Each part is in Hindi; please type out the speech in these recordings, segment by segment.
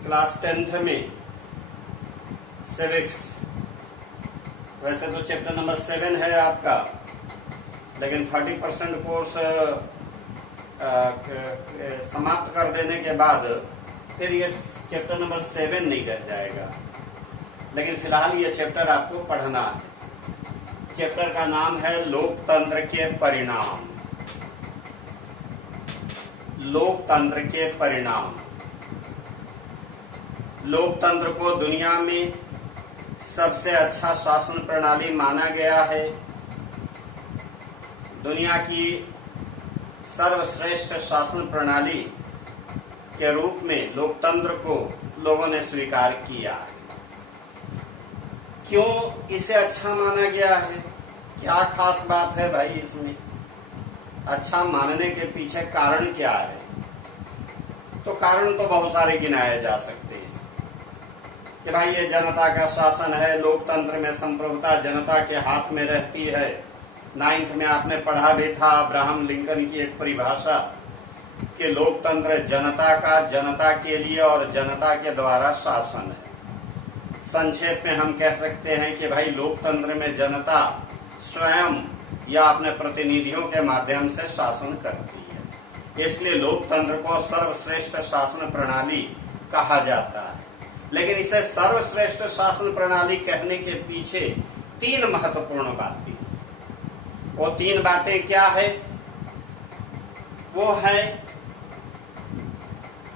क्लास 10th में सिविक्स, वैसे तो चैप्टर नंबर 7 है आपका, लेकिन 30% कोर्स समाप्त कर देने के बाद फिर ये चैप्टर nंबर 7 नहीं रह जाएगा। लेकिन फिलहाल ये चैप्टर आपको पढ़ना है। चैप्टर का नाम है लोकतंत्र के परिणाम। लोकतंत्र के परिणाम। लोकतंत्र को दुनिया में सबसे अच्छा शासन प्रणाली माना गया है। दुनिया की सर्वश्रेष्ठ शासन प्रणाली के रूप में लोकतंत्र को लोगों ने स्वीकार किया है। क्यों इसे अच्छा माना गया है? क्या खास बात है भाई इसमें? अच्छा मानने के पीछे कारण क्या है? तो कारण तो बहुत सारे गिनाए जा सकते हैं कि भाई ये जनता का शासन है, लोकतंत्र में संप्रभुता जनता के हाथ में रहती है। 9th में आपने पढ़ा भी था अब्राहम लिंकन की एक परिभाषा कि लोकतंत्र जनता का, जनता के लिए और जनता के द्वारा शासन है। संक्षेप में हम कह सकते हैं कि भाई लोकतंत्र में जनता स्वयं या अपने प्रतिनिधियों के माध्यम से शासन करती है। इसलिए लोकतंत्र को सर्वश्रेष्ठ शासन प्रणाली कहा जाता है। लेकिन इसे सर्वश्रेष्ठ शासन प्रणाली कहने के पीछे 3 महत्वपूर्ण बातें। वो 3 बातें क्या है? वो है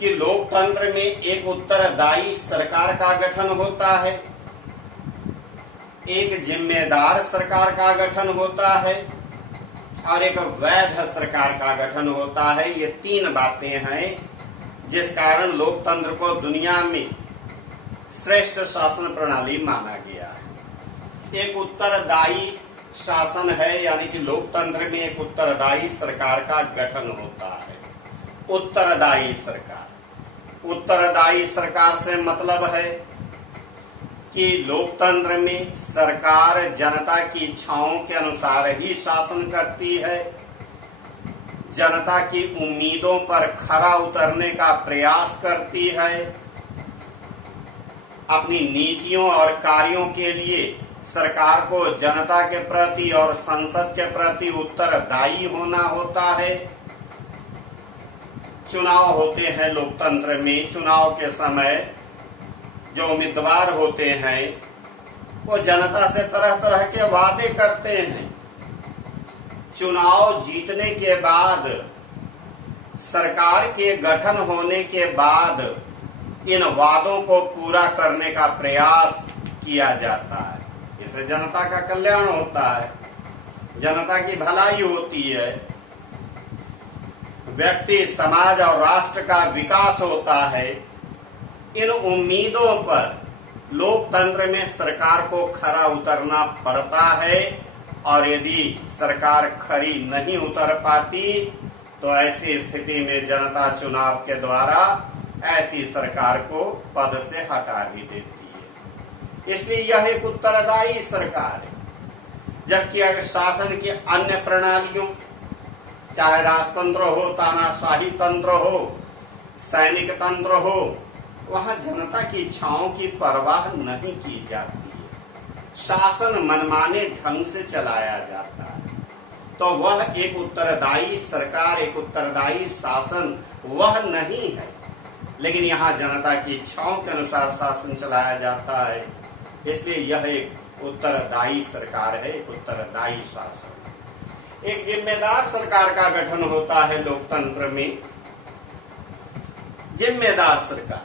कि लोकतंत्र में एक उत्तरदायी सरकार का गठन होता है, एक जिम्मेदार सरकार का गठन होता है और एक वैध सरकार का गठन होता है। ये 3 बातें हैं जिस कारण लोकतंत्र को दुनिया में श्रेष्ठ शासन प्रणाली माना गया है। एक उत्तरदायी शासन है, यानी कि लोकतंत्र में एक उत्तरदायी सरकार का गठन होता है। उत्तरदायी सरकार। उत्तरदायी सरकार से मतलब है कि लोकतंत्र में सरकार जनता की इच्छाओं के अनुसार ही शासन करती है, जनता की उम्मीदों पर खरा उतरने का प्रयास करती है, अपनी नीतियों और कार्यों के लिए सरकार को जनता के प्रति और संसद के प्रति उत्तरदायी होना होता है। चुनाव होते हैं लोकतंत्र में। चुनाव के समय जो उम्मीदवार होते हैं वो जनता से तरह तरह के वादे करते हैं। चुनाव जीतने के बाद, सरकार के गठन होने के बाद इन वादों को पूरा करने का प्रयास किया जाता है। इससे जनता का कल्याण होता है, जनता की भलाई होती है, व्यक्ति, समाज और राष्ट्र का विकास होता है। इन उम्मीदों पर लोकतंत्र में सरकार को खरा उतरना पड़ता है और यदि सरकार खरी नहीं उतर पाती तो ऐसी स्थिति में जनता चुनाव के द्वारा ऐसी सरकार को पद से हटा भी देती है। इसलिए यह एक उत्तरदायी सरकार है। जबकि अगर शासन की अन्य प्रणालियों, चाहे राजतंत्र हो, तानाशाही तंत्र हो, सैनिक तंत्र हो, वहां जनता की इच्छाओं की परवाह नहीं की जाती है। शासन मनमाने ढंग से चलाया जाता है। तो वह एक उत्तरदायी सरकार, एक उत्तरदायी शासन वह नहीं है। लेकिन यहाँ जनता की इच्छाओं के अनुसार शासन चलाया जाता है। इसलिए यह एक उत्तरदायी सरकार है, एक उत्तरदायी शासन। एक जिम्मेदार सरकार का गठन होता है लोकतंत्र में। जिम्मेदार सरकार,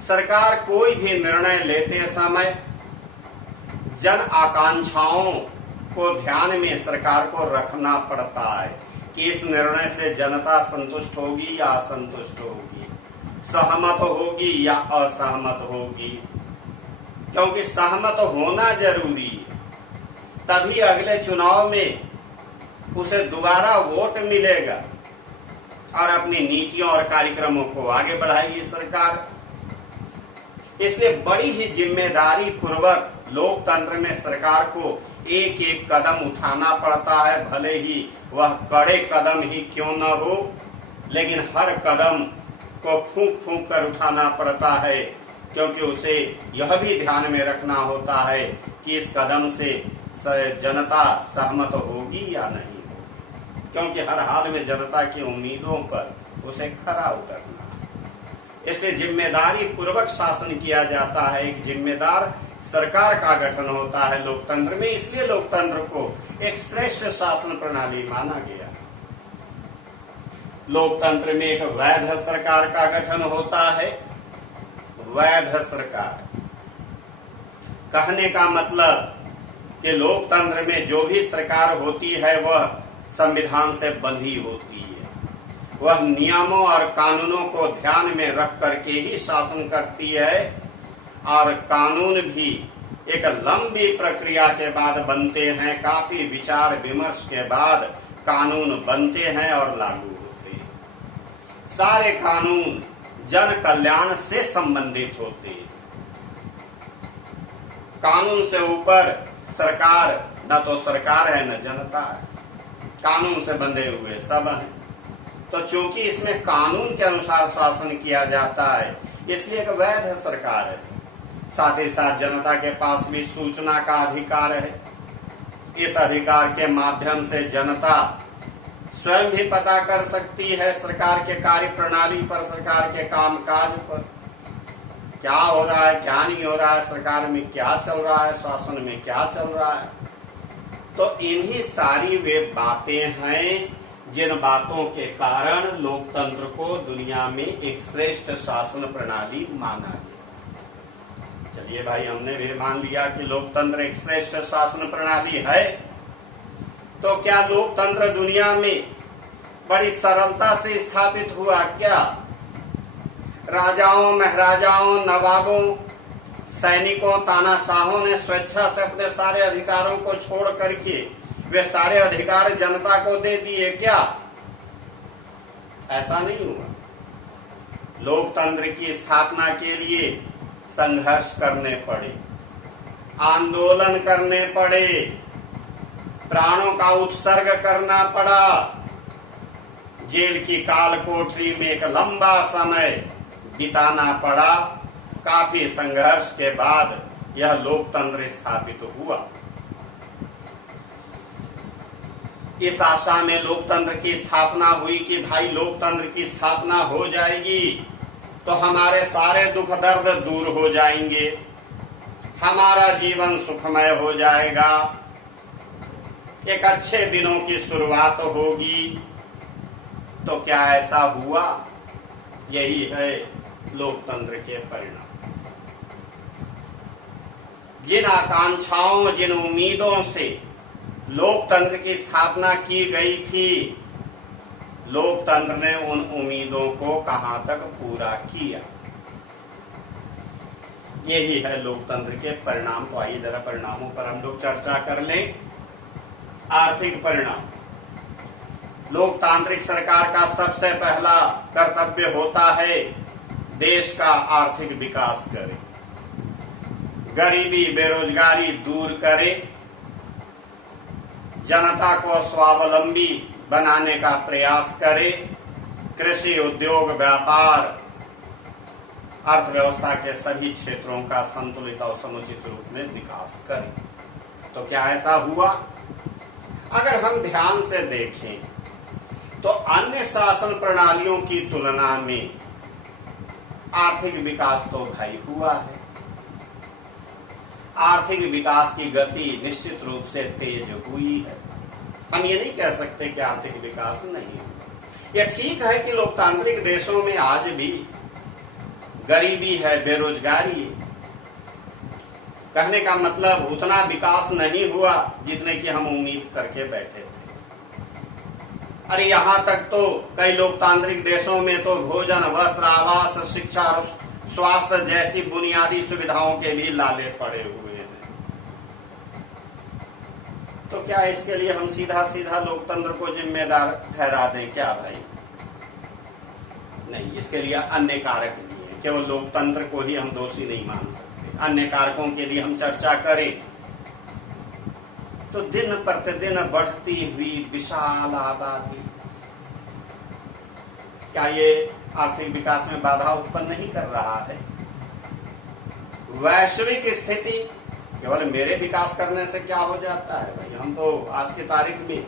सरकार कोई भी निर्णय लेते समय जन आकांक्षाओं को ध्यान में सरकार को रखना पड़ता है कि इस निर्णय से जनता संतुष्ट होगी या असंतुष्ट होगी, सहमत होगी या असहमत होगी। क्योंकि सहमत होना जरूरी है, तभी अगले चुनाव में उसे दोबारा वोट मिलेगा और अपनी नीतियों और कार्यक्रमों को आगे बढ़ाएगी सरकार। इसलिए बड़ी ही जिम्मेदारी पूर्वक लोकतंत्र में सरकार को एक एक कदम उठाना पड़ता है, भले ही वह कड़े कदम ही क्यों न हो, लेकिन हर कदम को फूंक फूंक कर उठाना पड़ता है, क्योंकि उसे यह भी ध्यान में रखना होता है कि इस कदम से जनता सहमत होगी या नहीं, क्योंकि हर हाल में जनता की उम्मीदों पर उसे खरा उतरना है। इसलिए जिम्मेदारी पूर्वक शासन किया जाता है। एक जिम्मेदार सरकार का गठन होता है लोकतंत्र में, इसलिए लोकतंत्र को एक श्रेष्ठ शासन प्रणाली माना गया। लोकतंत्र में एक वैध सरकार का गठन होता है। वैध सरकार कहने का मतलब कि लोकतंत्र में जो भी सरकार होती है वह संविधान से बंधी होती है, वह नियमों और कानूनों को ध्यान में रख करके ही शासन करती है, और कानून भी एक लंबी प्रक्रिया के बाद बनते हैं। काफी विचार विमर्श के बाद कानून बनते हैं और लागू होते हैं। सारे कानून जन कल्याण से संबंधित होते हैं। कानून से ऊपर सरकार न तो सरकार है न जनता है, कानून से बंधे हुए सब हैं। तो चूंकि इसमें कानून के अनुसार शासन किया जाता है, इसलिए एक वैध सरकार है। साथ ही साथ जनता के पास भी सूचना का अधिकार है। इस अधिकार के माध्यम से जनता स्वयं भी पता कर सकती है सरकार के कार्य प्रणाली पर, सरकार के कामकाज पर, क्या हो रहा है क्या नहीं हो रहा है, सरकार में क्या चल रहा है, शासन में क्या चल रहा है। तो इन्हीं सारी वे बातें हैं जिन बातों के कारण लोकतंत्र को दुनिया में एक श्रेष्ठ शासन प्रणाली माना गया। चलिए भाई, हमने भी मान लिया कि लोकतंत्र एक श्रेष्ठ शासन प्रणाली है, तो क्या लोकतंत्र दुनिया में बड़ी सरलता से स्थापित हुआ क्या? राजाओं, महाराजाओं, नवाबों, सैनिकों, तानाशाहों ने स्वेच्छा से अपने सारे अधिकारों को छोड़ करके वे सारे अधिकार जनता को दे दिए क्या? ऐसा नहीं हुआ। लोकतंत्र की स्थापना के लिए संघर्ष करने पड़े, आंदोलन करने पड़े, प्राणों का उत्सर्ग करना पड़ा, जेल की काल कोठरी में एक लंबा समय बिताना पड़ा। काफी संघर्ष के बाद यह लोकतंत्र स्थापित हुआ। इस आशा में लोकतंत्र की स्थापना हुई कि भाई लोकतंत्र की स्थापना हो जाएगी तो हमारे सारे दुख दर्द दूर हो जाएंगे, हमारा जीवन सुखमय हो जाएगा, एक अच्छे दिनों की शुरुआत होगी। तो क्या ऐसा हुआ? यही है लोकतंत्र के परिणाम। जिन आकांक्षाओं, जिन उम्मीदों से लोकतंत्र की स्थापना की गई थी, लोकतंत्र ने उन उम्मीदों को कहां तक पूरा किया? यही है लोकतंत्र के परिणाम। तो आइए जरा परिणामों पर हम लोग चर्चा कर लें। आर्थिक परिणाम। लोकतांत्रिक सरकार का सबसे पहला कर्तव्य होता है देश का आर्थिक विकास करे, गरीबी बेरोजगारी दूर करे, जनता को स्वावलंबी बनाने का प्रयास करे, कृषि, उद्योग, व्यापार, अर्थव्यवस्था के सभी क्षेत्रों का संतुलित और समुचित रूप में विकास करे। तो क्या ऐसा हुआ? अगर हम ध्यान से देखें तो अन्य शासन प्रणालियों की तुलना में आर्थिक विकास तो भाई हुआ है। आर्थिक विकास की गति निश्चित रूप से तेज हुई है। हम ये नहीं कह सकते कि आर्थिक विकास नहीं हुआ। यह ठीक है कि लोकतांत्रिक देशों में आज भी गरीबी है, बेरोजगारी है। कहने का मतलब उतना विकास नहीं हुआ जितने की हम उम्मीद करके बैठे थे। अरे यहाँ तक तो कई लोकतांत्रिक देशों में तो भोजन, वस्त्र, आवास, शिक्षा और स्वास्थ्य जैसी बुनियादी सुविधाओं के भी लाले पड़े हुए हैं। तो क्या इसके लिए हम सीधा सीधा लोकतंत्र को जिम्मेदार ठहरा दें क्या भाई? नहीं, इसके लिए अन्य कारक भी हैं। केवल लोकतंत्र को ही हम दोषी नहीं मान सकते। अन्य कारकों के लिए हम चर्चा करें तो दिन प्रतिदिन बढ़ती हुई विशाल आबादी, क्या ये आर्थिक विकास में बाधा उत्पन्न नहीं कर रहा है? वैश्विक स्थिति केवल मेरे विकास करने से क्या हो जाता है भाई? हम तो आज की तारीख में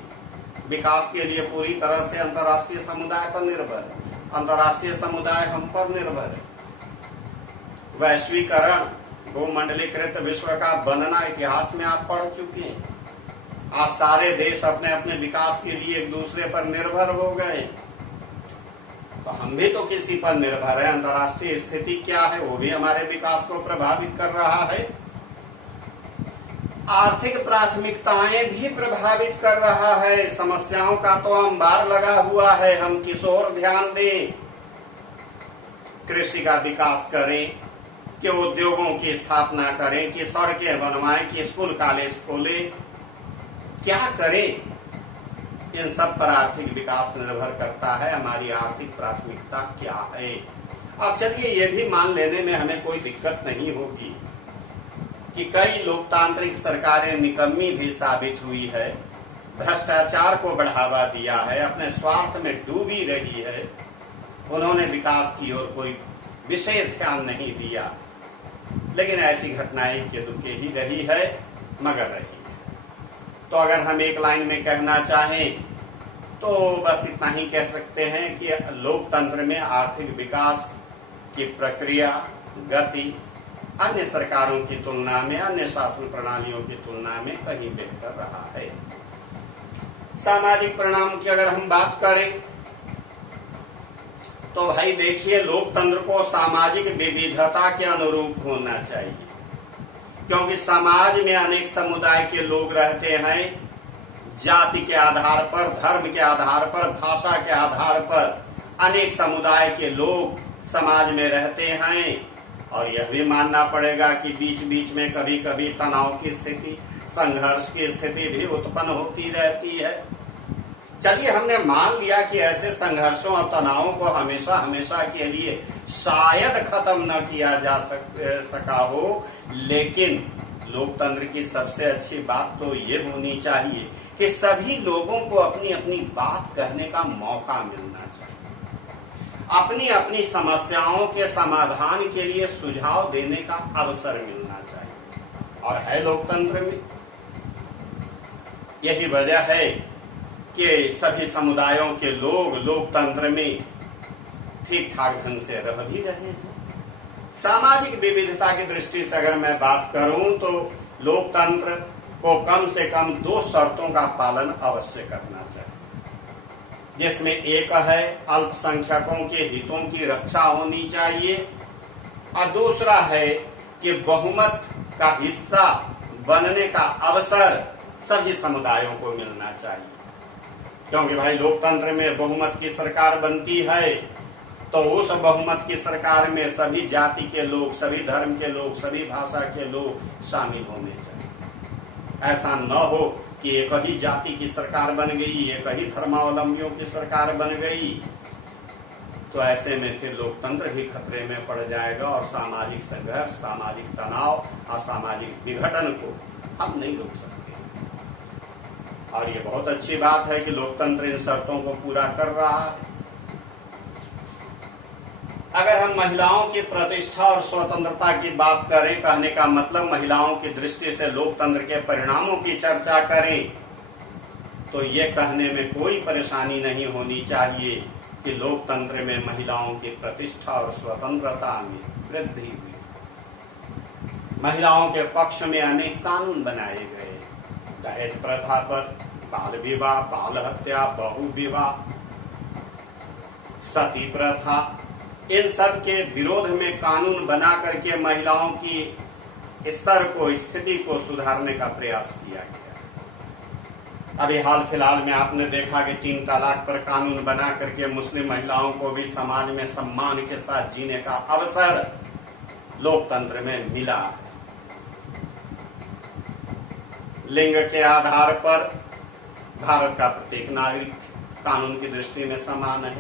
विकास के लिए पूरी तरह से अंतर्राष्ट्रीय समुदाय पर निर्भर है। अंतर्राष्ट्रीय समुदाय हम पर निर्भर है। वैश्वीकरण, भूमंडलीकृत विश्व का बनना इतिहास में आप पढ़ चुके हैं। आज सारे देश अपने अपने विकास के लिए एक दूसरे पर निर्भर हो गए, तो हम भी तो किसी पर निर्भर है। अंतर्राष्ट्रीय स्थिति क्या है, वो भी हमारे विकास को प्रभावित कर रहा है। आर्थिक प्राथमिकताएं भी प्रभावित कर रहा है। समस्याओं का तो अंबार लगा हुआ है। हम किस ओर ध्यान दें? कृषि का विकास करें कि उद्योगों की स्थापना करें, कि सड़कें बनवाएं, कि स्कूल कॉलेज खोलें, क्या करें? इन सब पर आर्थिक विकास निर्भर करता है। हमारी आर्थिक प्राथमिकता क्या है? अब चलिए ये भी मान लेने में हमें कोई दिक्कत नहीं होगी कि कई लोकतांत्रिक सरकारें निकम्मी भी साबित हुई है, भ्रष्टाचार को बढ़ावा दिया है, अपने स्वार्थ में डूबी रही है, उन्होंने विकास की ओर कोई विशेष ध्यान नहीं दिया। लेकिन ऐसी घटनाएं के दुखे ही रही है, मगर रही है। तो अगर हम एक लाइन में कहना चाहें तो बस इतना ही कह सकते हैं कि लोकतंत्र में आर्थिक विकास की प्रक्रिया, गति अन्य सरकारों की तुलना में, अन्य शासन प्रणालियों की तुलना में कहीं बेहतर रहा है। सामाजिक परिणाम की अगर हम बात करें तो भाई देखिए, लोकतंत्र को सामाजिक विविधता के अनुरूप होना चाहिए, क्योंकि समाज में अनेक समुदाय के लोग रहते हैं। जाति के आधार पर, धर्म के आधार पर, भाषा के आधार पर अनेक समुदाय के लोग समाज में रहते हैं। और यह भी मानना पड़ेगा कि बीच बीच में कभी कभी तनाव की स्थिति, संघर्ष की स्थिति भी उत्पन्न होती रहती है। चलिए हमने मान लिया कि ऐसे संघर्षों और तनावों को हमेशा हमेशा के लिए शायद खत्म न किया जा सका हो, लेकिन लोकतंत्र की सबसे अच्छी बात तो ये होनी चाहिए कि सभी लोगों को अपनी अपनी बात कहने का मौका मिलना चाहिए, अपनी अपनी समस्याओं के समाधान के लिए सुझाव देने का अवसर मिलना चाहिए। और है लोकतंत्र में यही वजह है कि सभी समुदायों के लोग लोकतंत्र में ठीक ठाक ढंग से रह भी रहे हैं। सामाजिक विविधता की दृष्टि से अगर मैं बात करूं तो लोकतंत्र को कम से कम 2 शर्तों का पालन अवश्य करना चाहिए, जिसमें एक है अल्पसंख्यकों के हितों की रक्षा होनी चाहिए, और दूसरा है कि बहुमत का हिस्सा बनने का अवसर सभी समुदायों को मिलना चाहिए। क्योंकि भाई लोकतंत्र में बहुमत की सरकार बनती है तो उस बहुमत की सरकार में सभी जाति के लोग, सभी धर्म के लोग, सभी भाषा के लोग शामिल होने चाहिए। ऐसा न हो कि एक ही जाति की सरकार बन गई, एक ही धर्मावलंबियों की सरकार बन गई, तो ऐसे में फिर लोकतंत्र भी खतरे में पड़ जाएगा और सामाजिक संघर्ष, सामाजिक तनाव और सामाजिक विघटन को हम नहीं रोक सकते। और ये बहुत अच्छी बात है कि लोकतंत्र इन शर्तों को पूरा कर रहा है। अगर हम महिलाओं की प्रतिष्ठा और स्वतंत्रता की बात करें, कहने का मतलब महिलाओं की दृष्टि से लोकतंत्र के परिणामों की चर्चा करें, तो ये कहने में कोई परेशानी नहीं होनी चाहिए कि लोकतंत्र में महिलाओं की प्रतिष्ठा और स्वतंत्रता में वृद्धि हुई। महिलाओं के पक्ष में अनेक कानून बनाए गए, दहेज प्रथा पर, बाल विवाह, बाल हत्या, बहु विवाह, सती प्रथा, इन सब के विरोध में कानून बना करके महिलाओं की स्तर को, स्थिति को सुधारने का प्रयास किया गया। अभी हाल फिलहाल में आपने देखा कि 3 तलाक पर कानून बना करके मुस्लिम महिलाओं को भी समाज में सम्मान के साथ जीने का अवसर लोकतंत्र में मिला। लिंग के आधार पर भारत का प्रत्येक नागरिक कानून की दृष्टि में समान है।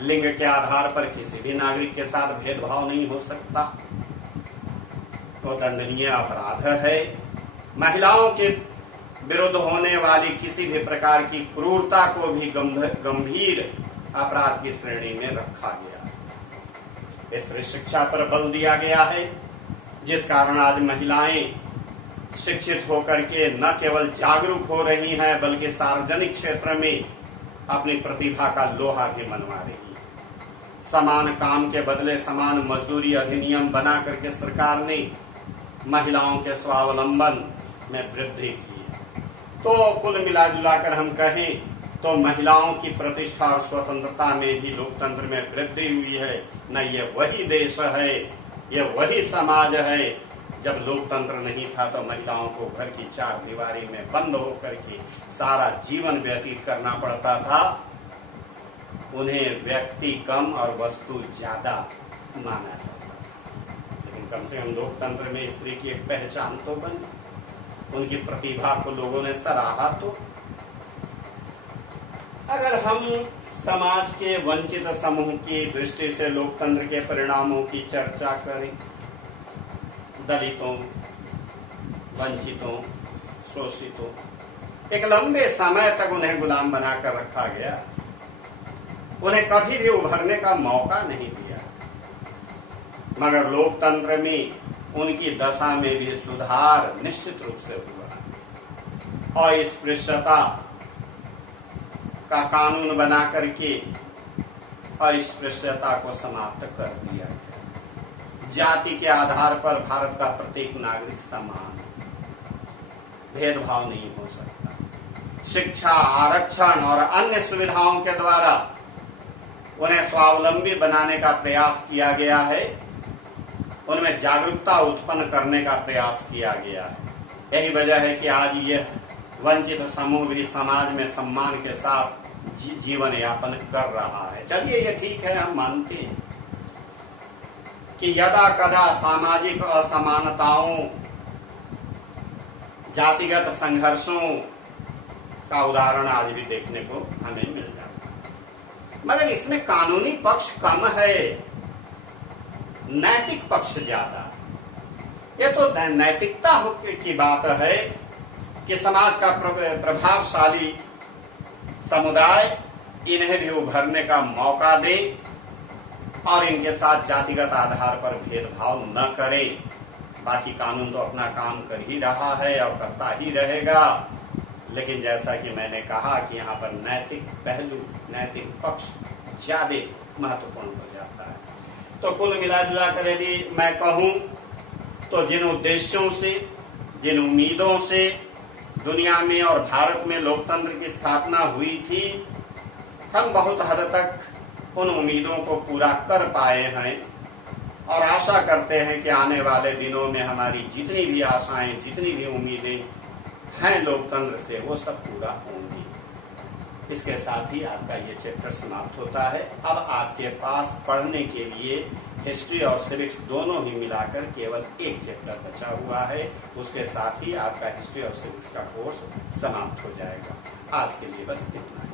लिंग के आधार पर किसी भी नागरिक के साथ भेदभाव नहीं हो सकता, वो दंडनीय अपराध है। महिलाओं के विरुद्ध होने वाली किसी भी प्रकार की क्रूरता को भी गंभीर अपराध की श्रेणी में रखा गया। स्त्री शिक्षा पर बल दिया गया है, जिस कारण आज महिलाएं शिक्षित होकर के न केवल जागरूक हो रही हैं, बल्कि सार्वजनिक क्षेत्र में अपनी प्रतिभा का लोहा भी मनवा रही है। समान काम के बदले समान मजदूरी अधिनियम बना करके सरकार ने महिलाओं के स्वावलंबन में वृद्धि की है। तो कुल मिला जुलाकर हम कहें तो महिलाओं की प्रतिष्ठा और स्वतंत्रता में भी लोकतंत्र में वृद्धि हुई है। न ये वही देश है, ये वही समाज है जब लोकतंत्र नहीं था तो महिलाओं को घर की चार दीवारी में बंद होकर के सारा जीवन व्यतीत करना पड़ता था। उन्हें व्यक्ति कम और वस्तु ज्यादा माना जाता, लेकिन कम से कम लोकतंत्र में स्त्री की एक पहचान तो बनी, उनकी प्रतिभा को लोगों ने सराहा। तो अगर हम समाज के वंचित समूह की दृष्टि से लोकतंत्र के परिणामों की चर्चा करें, दलितों, वंचितों, शोषितों, एक लंबे समय तक उन्हें गुलाम बनाकर रखा गया, उन्हें कभी भी उभरने का मौका नहीं दिया। मगर लोकतंत्र में उनकी दशा में भी सुधार निश्चित रूप से हुआ। अस्पृश्यता का कानून बना करके अस्पृश्यता को समाप्त कर दिया गया। जाति के आधार पर भारत का प्रत्येक नागरिक समान, भेदभाव नहीं हो सकता। शिक्षा, आरक्षण और अन्य सुविधाओं के द्वारा उन्हें स्वावलंबी बनाने का प्रयास किया गया है, उनमें जागरूकता उत्पन्न करने का प्रयास किया गया है। यही वजह है कि आज यह वंचित समूह भी समाज में सम्मान के साथ जीवन यापन कर रहा है। चलिए ये ठीक है, हम मानते हैं कि यदा कदा सामाजिक असमानताओं, जातिगत संघर्षों का उदाहरण आज भी देखने को हमें मिल जाता है, मगर इसमें कानूनी पक्ष कम है, नैतिक पक्ष ज्यादा है। ये तो नैतिकता की बात है कि समाज का प्रभावशाली समुदाय इन्हें भी उभरने का मौका दे और इनके साथ जातिगत आधार पर भेदभाव न करे। बाकी कानून तो अपना काम कर ही रहा है और करता ही रहेगा, लेकिन जैसा कि मैंने कहा कि यहाँ पर नैतिक पहलू, नैतिक पक्ष ज्यादा महत्वपूर्ण हो जाता है। तो कुल मिला जुला कर यदि मैं कहूँ तो जिन उद्देश्यों से, जिन उम्मीदों से दुनिया में और भारत में लोकतंत्र की स्थापना हुई थी, हम बहुत हद तक उन उम्मीदों को पूरा कर पाए हैं और आशा करते हैं कि आने वाले दिनों में हमारी जितनी भी आशाएं, जितनी भी उम्मीदें हैं लोकतंत्र से, वो सब पूरा होंगी। इसके साथ ही आपका ये चैप्टर समाप्त होता है। अब आपके पास पढ़ने के लिए हिस्ट्री और सिविक्स दोनों ही मिलाकर केवल एक चैप्टर बचा हुआ है। उसके साथ ही आपका हिस्ट्री और सिविक्स का कोर्स समाप्त हो जाएगा। आज के लिए बस इतना ही।